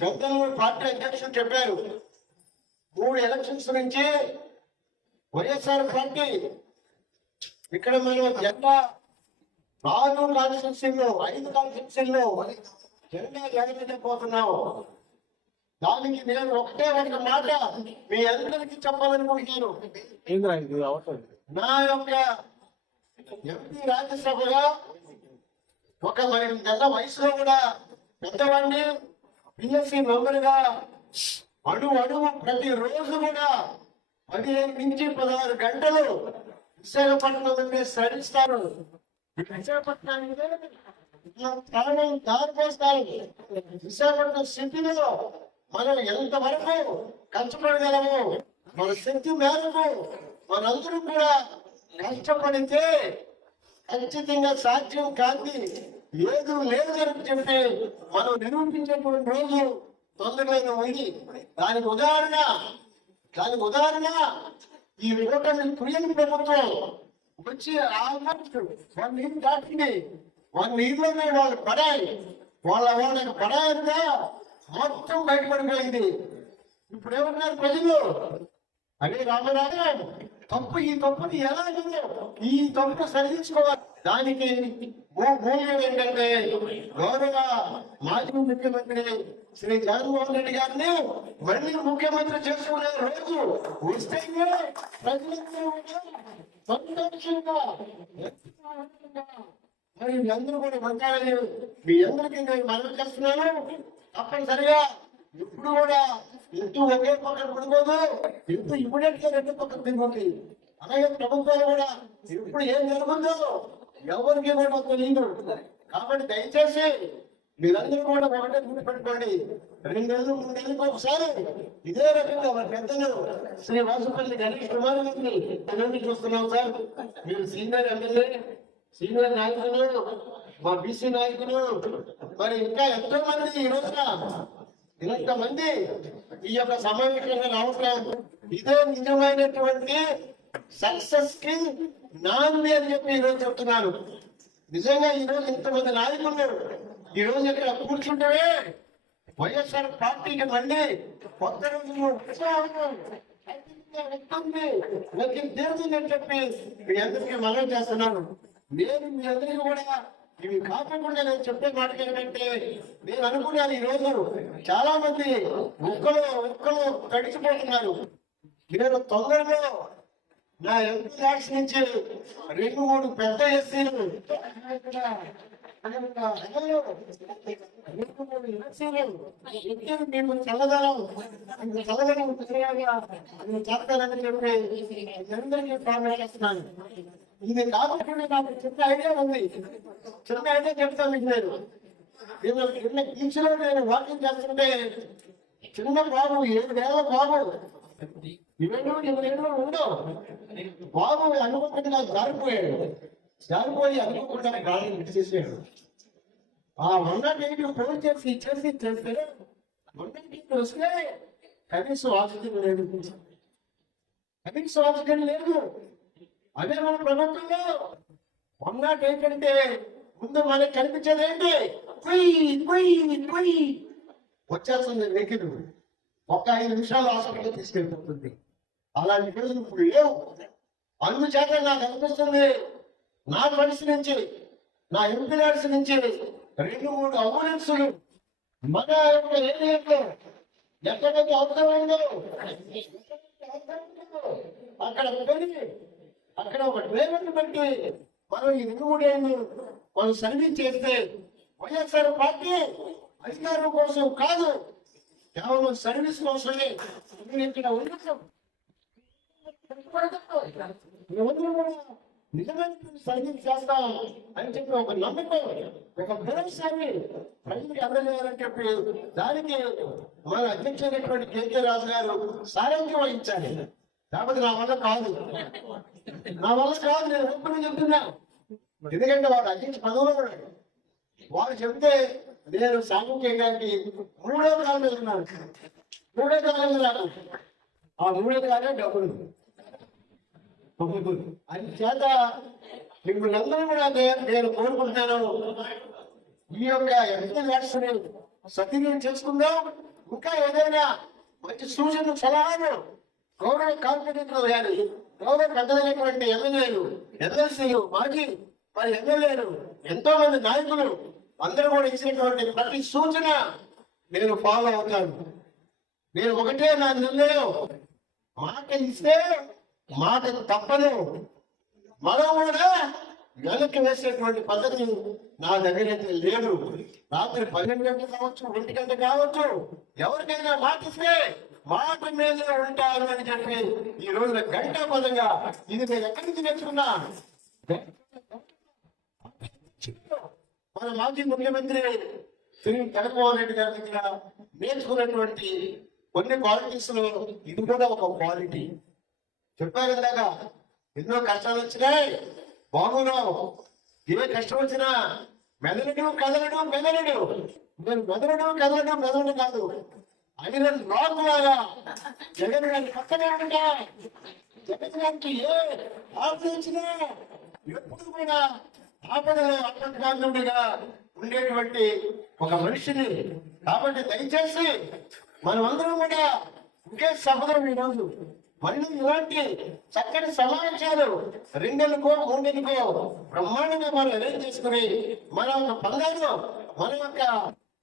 పెద్దలు పార్టీ అధ్యక్షులు చెప్పారు. మూడు ఎలక్షన్స్ నుంచి వైఎస్ఆర్ పార్టీ ఇక్కడ మనం జెండా నాలుగు కాన్స్టిట్యూన్సీల్లో ఐదు కాన్స్టిట్యూన్సీల్లో జెండా ఎగరలేకపోతున్నాం దానికి నేను ఒకటే ఒక మాట మీ అందరికీ చెప్పాలనుకుంటున్నాను. నా యొక్క ఎంపీ రాజ్యసభలో ఒక మరి గత వయసులో కూడా పెద్దవాడిని పిఎస్సి మెంబర్గా అడుగు అడుగు ప్రతి రోజు కూడా పదిహేను నుంచి పదహారు గంటలు విశాఖపట్నం నుండి సరిస్తారు విశాఖపట్నానికి ప్రాణం విశాఖపట్నం సిటీలో మనం ఎంతవరకు కష్టపడగలము మన శక్తి మేరకు మనందరం కూడా కష్టపడితే ఖచ్చితంగా సాధ్యం కాంతి. లేదు లేదు అని చెప్పి మనం నిరూపించేటువంటి రోజు తొందరగా ఉంది దానికి ఉదాహరణ దానికి ఉదాహరణ ఈ విధంగా కురియని ప్రభుత్వం. వచ్చి ఆల్మోస్ట్ వన్ ఇయర్ దాటింది. వన్ ఇయర్లోనే వాళ్ళు పడాయి. వాళ్ళ వాళ్ళకి పడాయంతా మొత్తం బయటపడిపోయింది. ఇప్పుడు ఏమన్నారు ప్రజలు? అదే రామరాజు తప్పు ఈ తప్పుని ఎలా ఈ తప్పు సరిదించుకోవాలి దానికి ఏంటంటే గౌరవ మాజీ ముఖ్యమంత్రి శ్రీ జగన్మోహన్ రెడ్డి గారిని మళ్ళీ ముఖ్యమంత్రి చేసుకునే రోజు వస్తే ప్రజలందరూ సంతోషంగా మరి మీ అందరూ కూడా మంచాలని మీ అందరికీ నేను మనం చేస్తున్నాను. తప్పనిసరిగా ఇప్పుడు కూడా ఇంటూ ఒకే పక్కన పడుకోదు ఇంటూ ఇమ్మీడియట్గా రెండు పక్కన దిగుతుంది అలాగే ప్రభుత్వాలు కూడా ఇప్పుడు ఏం జరుగుతుందో ఎవరికి కూడా తెలియదు కాబట్టి దయచేసి మీరందరూ కూడా ఒకటే గుర్తుపెట్టుకోండి. రెండేళ్ళు నెలలు ఒకసారి ఇదే రకంగా మన పెద్దలు శ్రీ వాసుపల్లి గణేష్ కుమార్ గారిని చూస్తున్నాం సార్. మీరు సీనియర్ ఎమ్మెల్యే సీనియర్ నాయకులు మా బీసీ నాయకులు మరి ఇంకా ఎంతో మంది ఈ రోజున ఇంతమంది ఈ యొక్క సమావేశంగా రావటం ఇదే నిజమైనటువంటి సక్సెస్కి నాంది అని చెప్పి ఈరోజు చెప్తున్నారు చెప్తున్నాను. నిజంగా ఈ రోజు ఇంతమంది నాయకులు ఈ రోజు ఇక్కడ కూర్చుంటే వైఎస్ఆర్ పార్టీకి మళ్ళీ కొత్త రోజులు ఉత్సాహం తీరుతుందని చెప్పి మీ అందరికీ మనం చేస్తున్నాను. నేను మీ అందరికీ కూడా ఇవి కాకుండా నేను చెప్పే మాట ఏంటంటే నేను అనుకున్నాను ఈ రోజు చాలా మంది ఒక్కలో ఒక్కలో గడిచిపోతున్నారు మీరు తొందరలో నా ఎంపీ ల్యాక్స్ నుంచి రెండు మూడు పెద్ద ఎస్సీలు. మేము చల్లదనం చల్లదనం చేస్తానని చెప్పి అందరికీ ప్రారంభం చేస్తున్నాను ఇది కాకుండా నాకు చిన్న ఐడియా ఉంది. చిన్న ఐడియా చెప్తాను మీకు నేను. నేను చిన్న బీచ్లో నేను వాకింగ్ చేస్తుంటే చిన్న బాబు ఏడు వేల బాబు. ఇవేంటో ఇవేంటో ఉండవు. బాబు అనుకోకుండా జారిపోయాడు. జారిపోయి అనుకోకుండా గాలి విడిచేసాడు ఆ మొన్న నేను ఫోన్ చేసి చేసి చేస్తే మొన్న వస్తే కనీసం ఆక్సిజన్ లేదు కనీసం ఆక్సిజన్ లేదు. అదే మన ప్రభుత్వంలో మొన్న ఏంటంటే ముందు మనకి కనిపించేది ఏంటి? వచ్చేస్తుంది వెహికల్. ఒక ఐదు నిమిషాలు హాస్పిటల్ తీసుకెళ్ళిపోతుంది. అలాంటి రోజులు ఇప్పుడు లేవు. అందుచేత నాకు అనిపిస్తుంది నా ఫ్రెండ్స్ నుంచి నా ఎంపీలాడ్స్ నుంచి రెండు మూడు అంబులెన్సులు మన యొక్క ఏరియాలో ఎక్కడైతే అవసరమైందో అక్కడ పెరిగి అక్కడ ఒక డ్రైవర్ని బట్టి మనం ఈ రెండు మూడేళ్ళు మనం సర్వీస్ చేస్తే వైఎస్ఆర్ పార్టీ అధికారం కోసం కాదు కేవలం సర్వీస్ కోసమే. ఇక్కడ ఉండటం ఎవరు కూడా నిజమైన సర్వీస్ చేస్తాం అని చెప్పి ఒక నమ్మకం ఒక భరోసాన్ని ప్రజలకు అందజేయాలని చెప్పి దానికి మన అధ్యక్షుడైనటువంటి కేకే రాజు గారు సారంగా వహించాలి కాబట్టి నా వల్ల కాదు నా వల్ల కాదు నేను ఓపెన్ చెప్తున్నా ఎందుకంటే వాడు అధ్యక్ష పదవులో ఉన్నాడు వాడు చెప్తే నేను సాగు చేయడానికి మూడో కాలం మీద ఉన్నాను మూడో కాలం మీద ఆ మూడో కాలే డబ్బులు. అది చేత మిమ్మల్ని అందరూ కూడా నేను కోరుకుంటున్నాను. ఈ యొక్క ఎంత వ్యాక్సిన్ సద్వినియోగం చేసుకుందాం. ఇంకా ఏదైనా మంచి సూచనలు సలహాలు గౌరవ కార్పొరేటర్లు కానీ గౌరవ పెద్దలైనటువంటి ఎమ్మెల్యేలు ఎమ్మెల్సీలు మాజీ మరి ఎమ్మెల్యేలు ఎంతో మంది నాయకులు అందరూ కూడా ఇచ్చినటువంటి ప్రతి సూచన నేను ఫాలో అవుతాను. నేను ఒకటే నా నిర్ణయం. మాట ఇస్తే మాటకు తప్పను మనం కూడా వెనక్కి వేసేటువంటి పద్ధతి నా దగ్గర అయితే లేదు. రాత్రి పన్నెండు గంటలు కావచ్చు ఒంటి గంట కావచ్చు ఎవరికైనా మాటిస్తే మాట మీదే ఉంటారు అని చెప్పి ఈ రోజున గంట పదంగా ఇది నేను ఎక్కడి నుంచి నేర్చుకున్నా? మన మాజీ ముఖ్యమంత్రి శ్రీ జగన్మోహన్ రెడ్డి గారి దగ్గర నేర్చుకున్నటువంటి కొన్ని క్వాలిటీస్లో ఇది కూడా ఒక క్వాలిటీ చెప్పారు ఇందాక ఎన్నో కష్టాలు వచ్చినాయి. బాగున్నావు ఏ కష్టం వచ్చినా మెదలడు కదలడు మెదలడు. నేను మెదలడు కదలడు మెదలడు కాదు ఐరన్ రాక్ లాగా జగన్ గారి పక్కనే ఉంటా జగన్ గారికి ఏ ఆపద వచ్చినా ఎప్పుడు కూడా ఆపదలో అప్పటికాంతుడిగా ఉండేటువంటి ఒక మనిషిని. కాబట్టి దయచేసి మనమందరం కూడా ఒకే సహోదరం ఈరోజు మళ్ళీ ఇలాంటి చక్కటి సమావేశాలు రెండెలకో మూడెలకో బ్రహ్మాండంగా మనం అరేంజ్ చేసుకుని మన యొక్క పందాలు మన యొక్క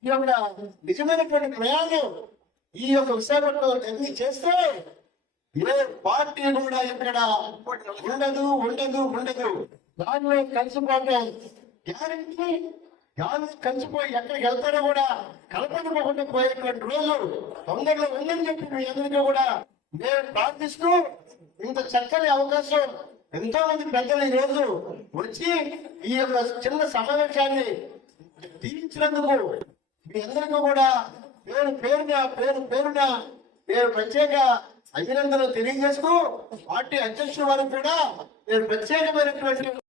ఈ యొక్క నిజమైనటువంటి ప్రయాణం ఈ యొక్క విశాఖపట్నం అన్ని చేస్తే ఏ పార్టీ కూడా ఇక్కడ ఉండదు ఉండదు ఉండదు. దానిలో కలిసిపోవడం గ్యారంటీ గాలి కలిసిపోయి ఎక్కడికి వెళ్తారో కూడా కలపకపోకుండా పోయేటువంటి రోజు తొందరలో ఉందని చెప్పి మీ అందరికీ కూడా నేను ప్రార్థిస్తూ ఇంత చక్కని అవకాశం ఎంతో మంది పెద్దలు రోజు వచ్చి ఈ యొక్క చిన్న సమావేశాన్ని తీర్చినందుకు మీ అందరికీ కూడా పేరు పేరున పేరు పేరున నేను ప్రత్యేక అభినందనలు తెలియజేస్తూ పార్టీ అధ్యక్షుల వారికి కూడా నేను ప్రత్యేకమైనటువంటి